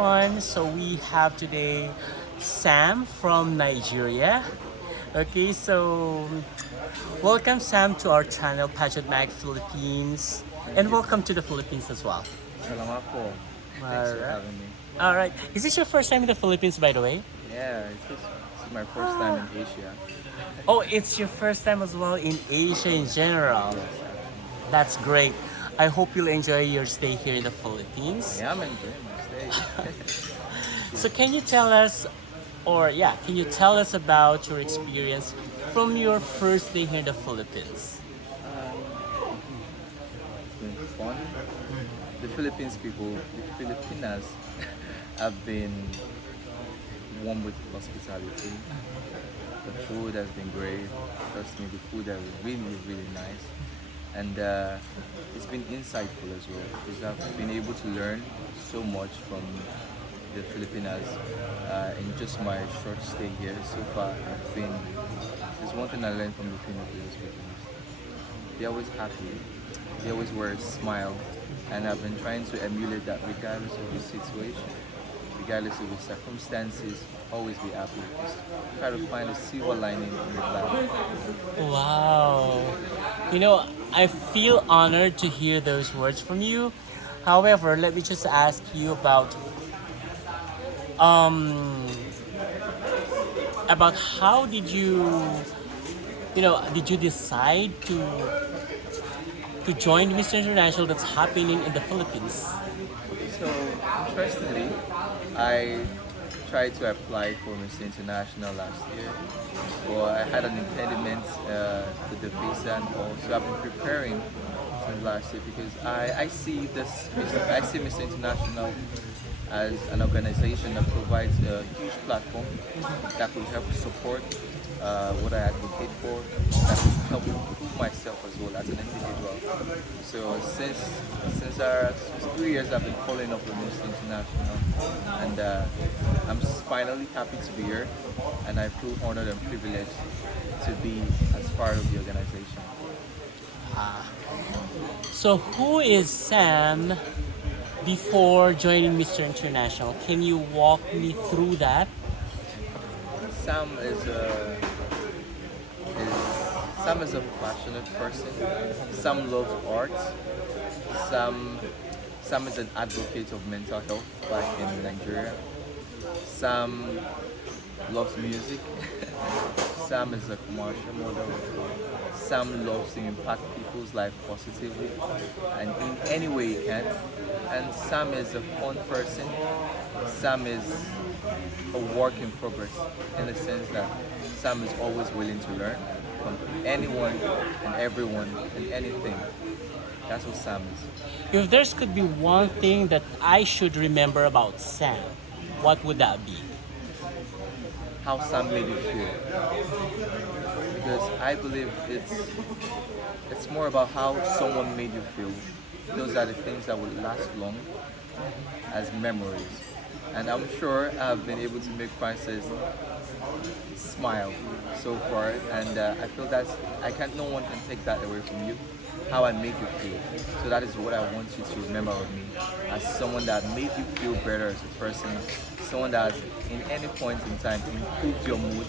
everyone. So we have today Sam from Nigeria. Okay, so welcome Sam to our channel Pageant Mag Philippines, Thank and you. welcome to the Philippines as well. Salamat po. Thanks for Alright. having me. Alright. Is this your first time in the Philippines, by the way? Yeah, this is my first time in Asia. Oh, it's your first time as well in Asia in general. Yes, actually. That's great. I hope you'll enjoy your stay here in the Philippines. I am enjoying my stay. So can you tell us, can you tell us about your experience from your first day here in the Philippines? It's been fun. The Philippines people, the Filipinas, have been warm with hospitality. The food has been great. Trust me, the food are really, really nice. And it's been insightful as well because I've been able to learn so much from the Filipinas in just my short stay here. So far, there's one thing I learned from the Filipinos people. They're always happy. They always wear a smile. And I've been trying to emulate that regardless of the situation, regardless of the circumstances, always be happy. Just try to find a silver lining in the cloud. Wow. I feel honored to hear those words from you. However, let me just ask you um about how did you decide to join Mr. International that's happening in the Philippines? So, interestingly, I tried to apply for Mr. International last year, but I had an impediment with the visa and all. So I've been preparing since last year because I see Mr. International as an organization that provides a huge platform that will help support what I advocate for, that will help improve myself as well as an individual. So since 3 years I've been following up with Mr. International, and finally happy to be here, and I feel honored and privileged to be as part of the organization. So who is Sam before joining Mr. International? Can you walk me through that? Sam Sam is a passionate person. Sam loves art. Sam Sam is an advocate of mental health back in Nigeria. Sam loves music. Sam is a commercial model. Sam loves to impact people's life positively and in any way he can. And Sam is a fun person. Sam is a work in progress in the sense that Sam is always willing to learn from anyone and everyone and anything. That's what Sam is. If there's could be one thing that I should remember about Sam, what would that be? How Sam made you feel. Because I believe it's more about how someone made you feel. Those are the things that will last long as memories. And I'm sure I've been able to make Frances smile so far, and I feel no one can take that away from you. How I made you feel. So that is what I want you to remember of me, as someone that made you feel better as a person, someone that in any point in time improved your mood.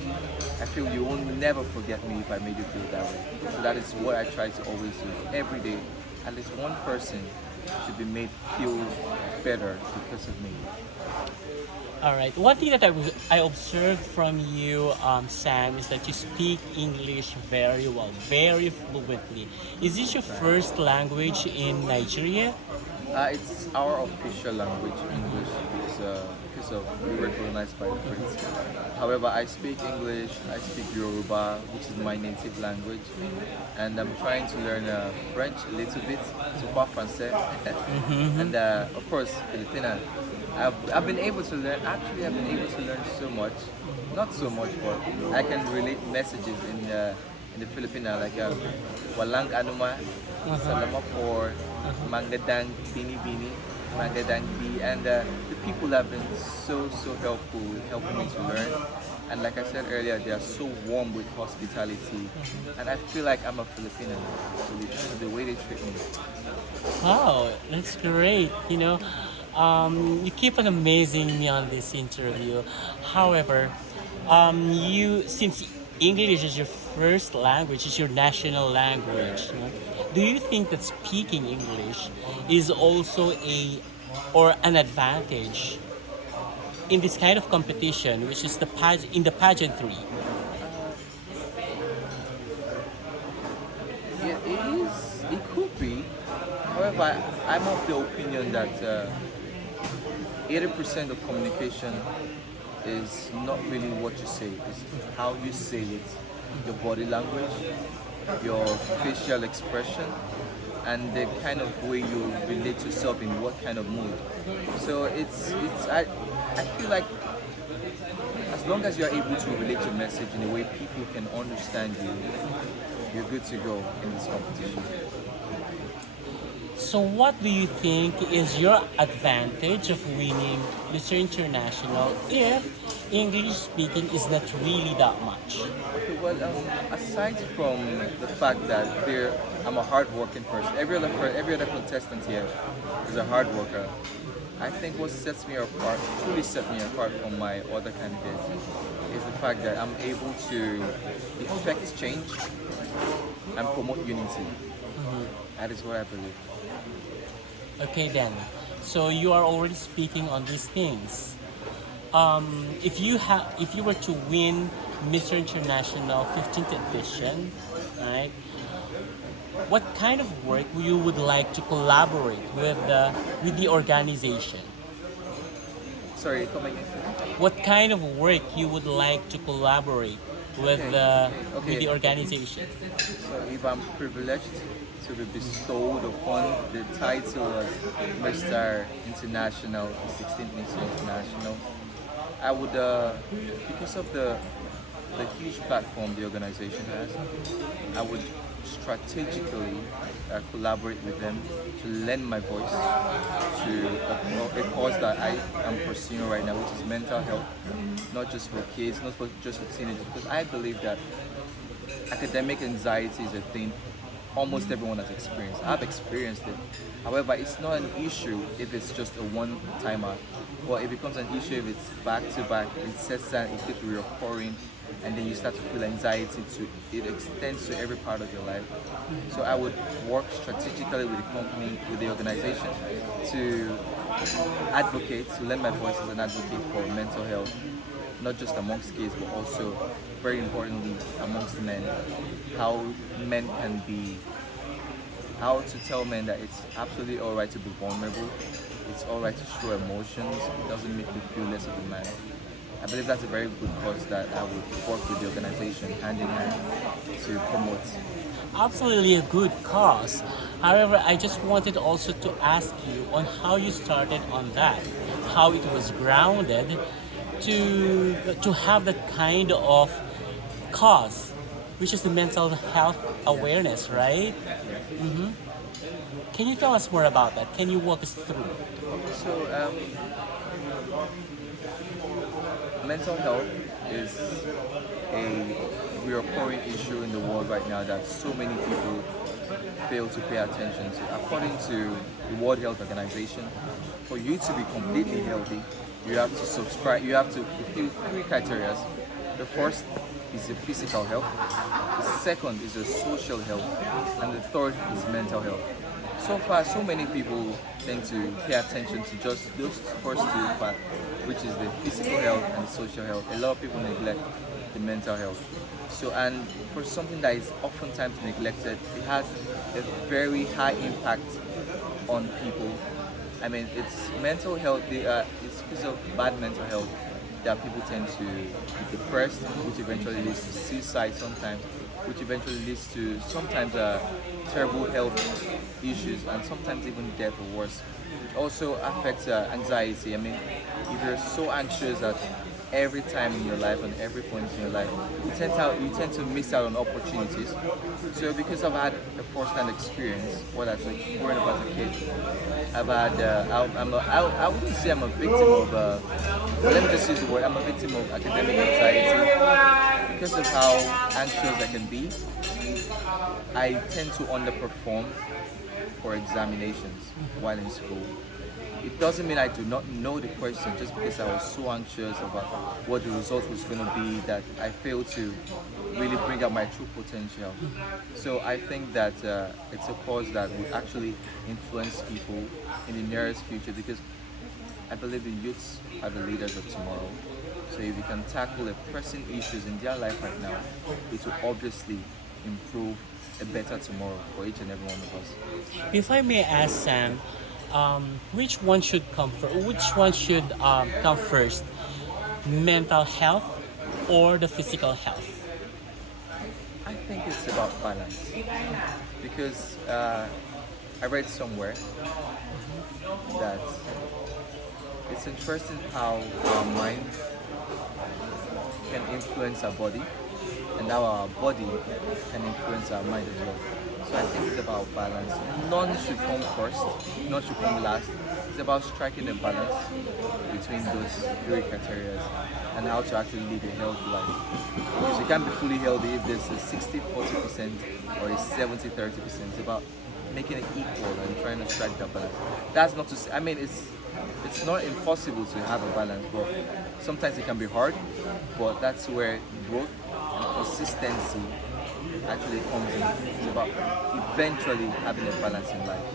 I feel you will never forget me if I made you feel that way. So that is what I try to always do every day. At least one person should be made feel better because of me. All right. One thing that I observed from you, Sam, is that you speak English very well, very fluently. Is this your first language in Nigeria? It's our official language, English, because of we were colonized by the Brits. However, I speak English, I speak Yoruba, which is my native language, and I'm trying to learn French a little bit, to parle français, and of course Filipino. I've been able to learn. Actually, I've been able to learn so much, not so much, but I can relate messages in the Filipino like walang anuma, salamat for, mangadang bini bini, mangadang bi, and the people have been so helpful, helping me to learn. And like I said earlier, they are so warm with hospitality, and I feel like I'm a Filipino. So the way they treat me. Wow, that's great. You keep on amazing me on this interview. However, you since English is your first language, is your national language. You know, do you think that speaking English is also a or an advantage in this kind of competition, which is in the pageantry? Yeah, it is. It could be. However, I'm of the opinion that 80% of communication is not really what you say, it's how you say it, your body language, your facial expression, and the kind of way you relate to yourself in what kind of mood. So I feel like as long as you're able to relate your message in a way people can understand you, you're good to go in this competition. So, what do you think is your advantage of winning Mr. International if English speaking is not really that much? Okay, well, aside from the fact that I'm a hard-working person, every other contestant here is a hard worker. I think what sets me apart, truly set me apart from my other candidates, is the fact that I'm able to effect change and promote unity. That is what I believe. Okay, then. So you are already speaking on these things. If you were to win Mr. International 15th edition, right? What kind of work you would like to collaborate with the organization? Sorry, come again. What kind of work you would like to collaborate with Okay. the organization? So if I'm privileged to be bestowed upon the title of Mr. International, 16th Mr. International, I would, because of the huge platform the organization has, I would strategically collaborate with them to lend my voice to a cause that I am pursuing right now, which is mental health, not just for kids, not for just for teenagers, because I believe that academic anxiety is a thing almost everyone has experienced. I've experienced it. However, it's not an issue if it's just a one-timer, but it becomes an issue if it's back-to-back, it sets in, it keeps recurring, and then you start to feel anxiety it extends to every part of your life. So I would work strategically with the company, with the organization to advocate, to lend my voice as an advocate for mental health, not just amongst kids, but also, very importantly, amongst men. How men can be, how to tell men that it's absolutely alright to be vulnerable, it's alright to show emotions, it doesn't make you feel less of a man. I believe that's a very good cause that I would work with the organization hand in hand to promote. Absolutely a good cause. However, I just wanted also to ask you on how you started on that, how it was grounded to have that kind of cause, which is the mental health awareness, right? Can you tell us more about that? Can you walk us through? So, mental health is a recurring issue in the world right now that so many people fail to pay attention to. According to the World Health Organization, for you to be completely healthy, you have to fulfill three criteria. The first is the physical health, the second is the social health, and the third is mental health. So far, so many people tend to pay attention to just those first two parts, which is the physical health and the social health. A lot of people neglect the mental health. So, and for something that is oftentimes neglected, it has a very high impact on people. I mean, it's mental health. It's because of bad mental health that people tend to be depressed, which eventually leads to suicide sometimes, which eventually leads to sometimes terrible health issues and sometimes even death or worse. It also affects anxiety. I mean, if you're so anxious at every time in your life, on every point in your life, you tend to miss out on opportunities. So because I've had a first-hand experience, what I was growing up as a kid, I've had, I wouldn't say I'm a victim of, let me just use the word, I'm a victim of academic anxiety. Because of how anxious I can be, I tend to underperform for examinations while in school. it doesn't mean I do not know the question just because I was so anxious about what the result was going to be that I failed to really bring out my true potential. So I think that it's a course that would actually influence people in the nearest future because I believe the youths are the leaders of tomorrow. So if you can tackle the pressing issues in their life right now, it will obviously improve a better tomorrow for each and every one of us. If I may ask Sam, which one should come first? Which one should come first? Mental health or the physical health? I think it's about balance because I read somewhere that it's interesting how our mind can influence our body and how our body can influence our mind as well. So I think it's about balance. None should come first, none should come last. It's about striking a balance between those three criteria and how to actually live a healthy life. Because you can't be fully healthy if there's a 60-40% or a 70-30%. It's about making it equal and trying to strike that balance. That's not to say, I mean, it's not impossible to have a balance, but sometimes it can be hard, but that's where growth and consistency actually comes in. It's about eventually having a balance in life.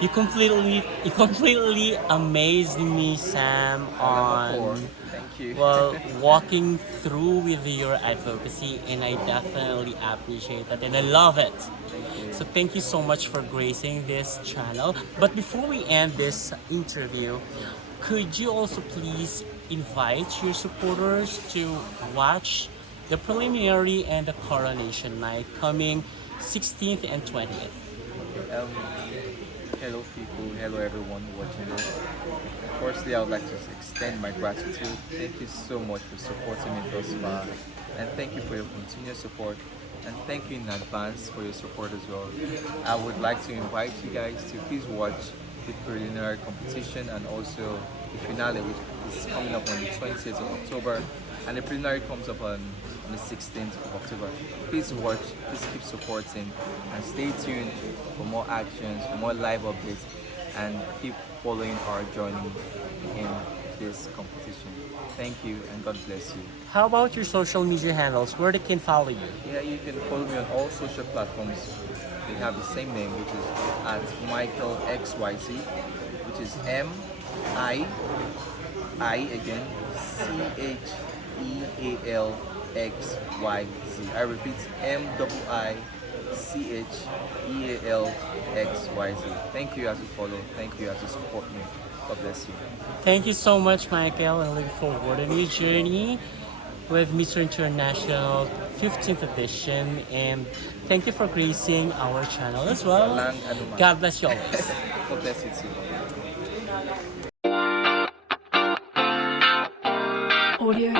You completely amazed me, Sam, on Thank you. well walking through with your advocacy, and I definitely appreciate that, and I love it. Thank you. So thank you so much for gracing this channel. But before we end this interview, could you also please invite your supporters to watch the preliminary and the coronation night coming 16th and 20th? Um, Hello people, hello everyone watching this. Firstly, I would like to extend my gratitude. Thank you so much for supporting me thus far, and thank you for your continued support, and thank you in advance for your support as well. I would like to invite you guys to please watch the preliminary competition and also the finale, which is coming up on the 20th of October, and the preliminary comes up on the 16th of October. Please watch, please keep supporting, and stay tuned for more actions, for more live updates, and keep following our journey in this competition. Thank you, and God bless you. How about your social media handles, where they can follow you? Yeah, you can follow me on all social platforms. They have the same name, which is at Michael XYZ, which is again CHEALXYZ. I repeat, MIICHEALXYZ. Thank you as you follow. Thank you as you support me. God bless you. Thank you so much, Michael, and looking forward to your journey with Mr. International 15th edition. And thank you for gracing our channel as well. God bless you always. God bless you too. Audio